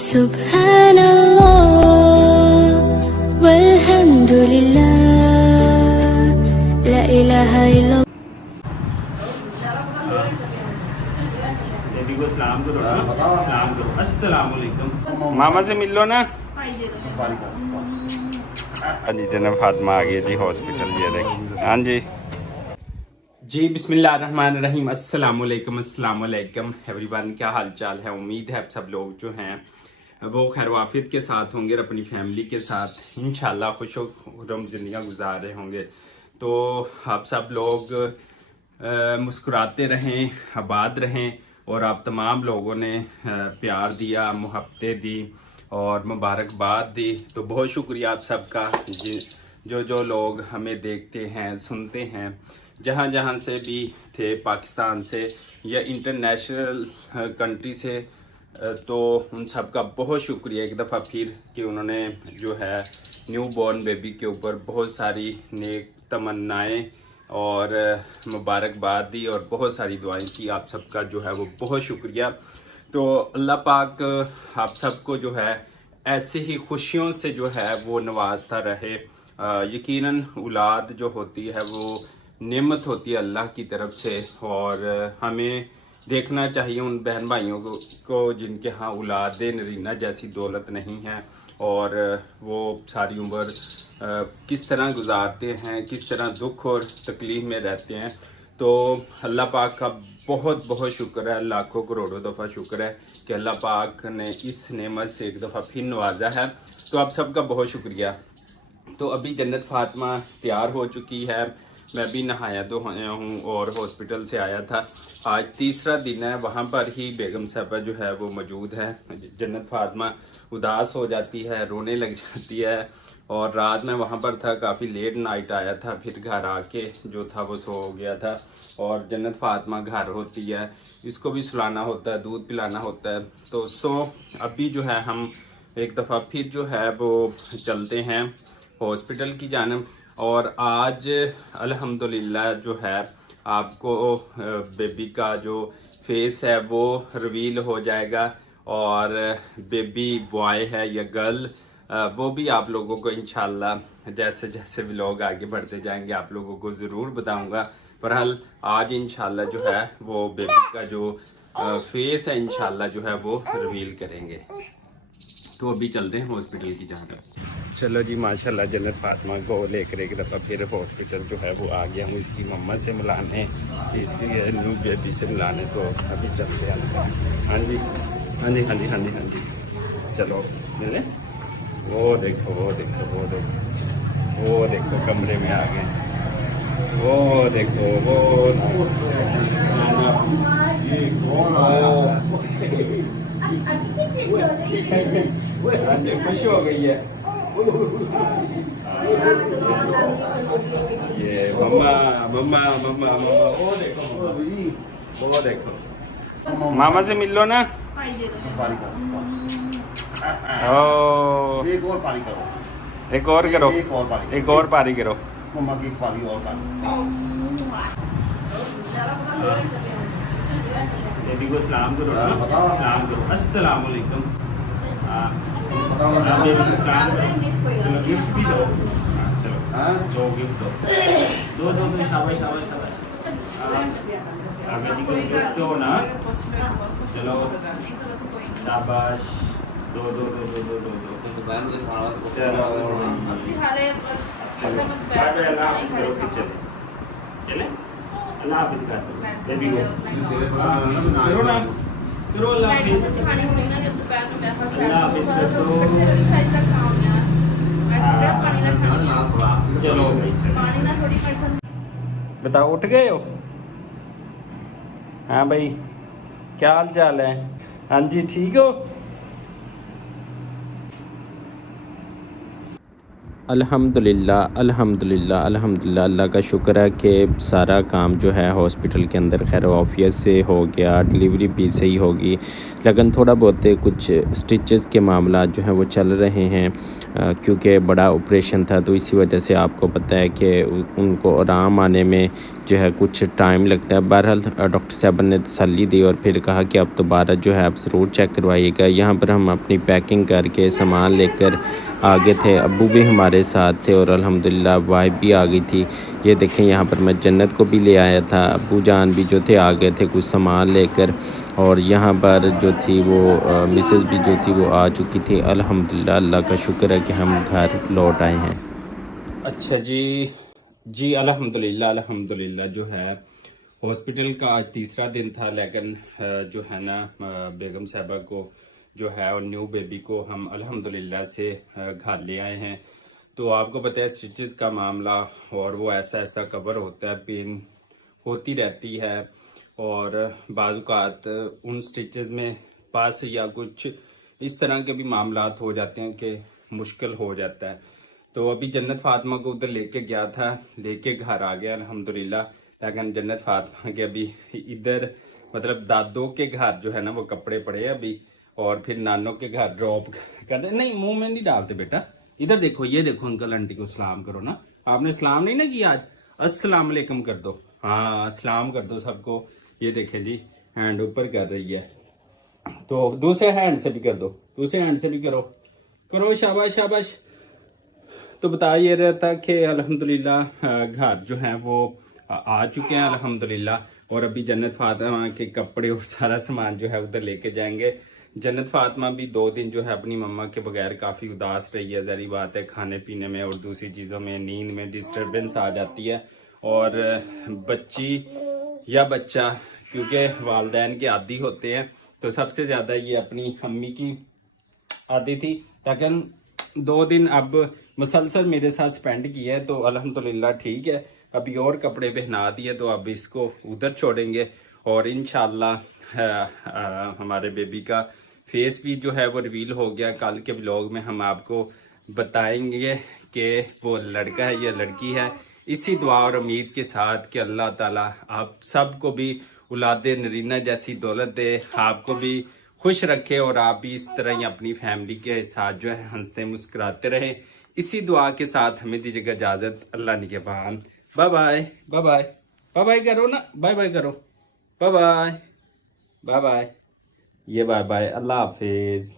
Subhanallah walhamdulillah la ilaha illallah। Baby को सलाम करो ना, सलाम करो, अस्सलाम वालेकुम। मामा से मिल लो ना। अली जनाब फातिमा आ गई जी हॉस्पिटल, ये देखिए। हाँ जी जी, बिस्मिल्लाहिर्रहमानिर्रहीम, अस्सलाम वालेकुम, अस्सलाम वालेकुम एवरीवन। क्या हाल चाल है? उम्मीद है आप सब लोग जो हैं वो खैर वाफियत के साथ होंगे और अपनी फैमिली के साथ इंशाल्लाह खुशम ज़िंदगी गुजार रहे होंगे। तो आप सब लोग मुस्कुराते रहें, आबाद रहें, और आप तमाम लोगों ने प्यार दिया, मोहब्बतें दी और मुबारकबाद दी। तो बहुत शुक्रिया आप सबका, जो लोग हमें देखते हैं, सुनते हैं, जहाँ जहाँ से भी थे, पाकिस्तान से या इंटरनेशनल कंट्री से, तो उन सब का बहुत शुक्रिया एक दफ़ा फिर कि उन्होंने जो है न्यू बॉर्न बेबी के ऊपर बहुत सारी नेक तमन्नाएँ और मुबारकबाद दी और बहुत सारी दुआएं की। आप सबका जो है वो बहुत शुक्रिया। तो अल्लाह पाक आप सबको जो है ऐसे ही खुशियों से जो है वो नवाजता रहे। यकीनन औलाद जो होती है वो नेमत होती है अल्लाह की तरफ से, और हमें देखना चाहिए उन बहन भाइयों को जिनके यहाँ औलाद नरीना जैसी दौलत नहीं है, और वो सारी उम्र किस तरह गुजारते हैं, किस तरह दुख और तकलीफ़ में रहते हैं। तो अल्लाह पाक का बहुत बहुत शुक्र है, लाखों करोड़ों दफ़ा शुक्र है कि अल्लाह पाक ने इस नेमत से एक दफ़ा फिर नवाजा है। तो आप सबका बहुत शुक्रिया। तो अभी जन्नत फातिमा तैयार हो चुकी है, मैं भी नहाया धोया हूँ और हॉस्पिटल से आया था। आज तीसरा दिन है, वहाँ पर ही बेगम साहबा जो है वो मौजूद है। जन्नत फातिमा उदास हो जाती है, रोने लग जाती है, और रात में वहाँ पर था, काफ़ी लेट नाइट आया था, फिर घर आके जो था वो सो गया था। और जन्नत फातिमा घर होती है, इसको भी सुलाना होता है, दूध पिलाना होता है। तो अभी जो है हम एक दफ़ा फिर जो है वो चलते हैं हॉस्पिटल की जानब। और आज अल्हम्दुलिल्लाह जो है आपको बेबी का जो फेस है वो रिवील हो जाएगा, और बेबी बॉय है या गर्ल वो भी आप लोगों को इंशाल्लाह जैसे जैसे व्लॉग आगे बढ़ते जाएंगे आप लोगों को ज़रूर बताऊंगा। बहरहाल आज इंशाल्लाह जो है वो बेबी का जो फेस है इंशाल्लाह जो है वो रिवील करेंगे। तो अभी चलते हैं हॉस्पिटल की जानब। चलो जी, माशाल्लाह जन्नत फातिमा को लेकर एक दफ़ा फिर हॉस्पिटल जो है वो आ गया हूँ, इसकी मम्मा से मिलाने, इसकी न्यू बेबी से मिलाने। तो अभी चलते हैं। हाँ जी हाँ जी हाँ जी हाँ जी हाँ जी, चलो मिले। वो देखो वो देखो वो देखो वो देखो कमरे में आ गए, वो देखो वो खुश हो गई है ये मम्मा मम्मा मम्मा मम्मा। वो देखो वो देखो, मामा से मिल लो ना। ओ एक और पारी करो, एक और करो, एक और पारी करो। मम्मा की एक पारी और करो। बेबी को सलाम करो ना, सलाम करो, अस्सलाम वालेकुम। बेबी को सलाम करो, चलो गिफ्ट भी दो। चलो दो गिफ्ट दो, दो शाबाश शाबाश शाबाश। बेबी को गिफ्ट दो ना, चलो शाबाश, दो दो दो दो दो दो दो। चलो चले, अल्लाह हाफिज़ कर दो बेबी को। करो ना, करो, अल्लाह हाफिज़, अल्लाह हाफिज़ कर दो। चलो भाई चलो। बताओ उठ गए हो? हाँ भाई, क्या हाल चाल है? हाँ जी ठीक हो? अल्हम्दुलिल्लाह अल्हम्दुलिल्लाह अल्हम्दुलिल्लाह, अल्लाह का शुक्र है कि सारा काम जो है हॉस्पिटल के अंदर खैर ऑफियत से हो गया, डिलीवरी भी सही होगी, लेकिन थोड़ा बहुत कुछ स्टिचेस के मामला जो हैं वो चल रहे हैं, क्योंकि बड़ा ऑपरेशन था। तो इसी वजह से आपको पता है कि उनको आराम आने में जो है कुछ टाइम लगता है। बहरहाल डॉक्टर साहब ने तसल्ली दी और फिर कहा कि अब दोबारा जो है आप ज़रूर चेक करवाइएगा। यहाँ पर हम अपनी पैकिंग करके सामान लेकर आगे थे। अब्बू भी हमारे साथ थे और अल्हम्दुलिल्लाह वाइफ भी आ गई थी। ये देखें यहाँ पर मैं जन्नत को भी ले आया था। अब्बू जान भी जो थे आ गए थे कुछ सामान लेकर, और यहाँ पर जो थी वो मिसेस भी जो थी वो आ चुकी थी। अल्हम्दुलिल्लाह, अल्लाह का शुक्र है कि हम घर लौट आए हैं। अच्छा जी अल्हम्दुलिल्लाह अल्हम्दुलिल्लाह। जो है हॉस्पिटल का आज तीसरा दिन था, लेकिन जो है ना बेगम साहबा को जो है और न्यू बेबी को हम अल्हम्दुलिल्लाह से घर ले आए हैं। तो आपको पता है स्टिचेस का मामला, और वो ऐसा कवर होता है, पेन होती रहती है, और बाज़ात उन स्टिचेस में पास या कुछ इस तरह के भी मामलात हो जाते हैं कि मुश्किल हो जाता है। तो अभी जन्नत फातिमा को उधर लेके गया था, लेके घर आ गया अल्हम्दुलिल्लाह। लेकिन जन्नत फातिमा के अभी इधर मतलब दादों के घर जो है ना वो कपड़े पड़े हैं अभी, और फिर नानों के घर ड्रॉप कर दे। नहीं, मुंह में नहीं डालते बेटा, इधर देखो, ये देखो, अंकल आंटी को सलाम करो ना। आपने सलाम नहीं ना किया आज, अस्सलाम वालेकुम कर दो। हाँ, सलाम कर दो सबको। ये देखें जी, हैंड ऊपर कर रही है, तो दूसरे हैंड से भी कर दो, दूसरे हैंड से भी करो, शाबाश शाबाश। तो बता ये रहा था कि अल्हम्दुलिल्लाह घर जो है वो आ चुके हैं अल्हम्दुलिल्लाह, और अभी जन्नत फातिमा के कपड़े और सारा सामान जो है उधर लेके जाएंगे। जन्नत फातिमा भी 2 दिन जो है अपनी मम्मा के बगैर काफ़ी उदास रही है। ज़ाहिर बात है, खाने पीने में और दूसरी चीज़ों में, नींद में डिस्टर्बेंस आ जाती है, और बच्ची या बच्चा क्योंकि वालदैन के आदी होते हैं, तो सबसे ज़्यादा ये अपनी अम्मी की आदी थी। लेकिन 2 दिन अब मुसलसल मेरे साथ स्पेंड किया है, तो अल्हम्दुलिल्लाह ठीक है। अभी और कपड़े पहना दिए, तो अब इसको उधर छोड़ेंगे, और इंशाल्लाह हमारे बेबी का फेस भी जो है वो रिवील हो गया। कल के व्लॉग में हम आपको बताएंगे कि वो लड़का है या लड़की है। इसी दुआ और उम्मीद के साथ कि अल्लाह ताला आप सबको भी औलादे नरीना जैसी दौलत दे, आपको भी खुश रखे, और आप भी इस तरह ही अपनी फैमिली के साथ जो है हंसते मुस्कुराते रहें। इसी दुआ के साथ हमें दीजिएगा इजाज़त। अल्लाह निगहबान। Bye bye bye bye bye bye करो ना, बाय बाय करो, बाय बाय बाय बाय, ये बाय बाय, अल्लाह हाफिज़।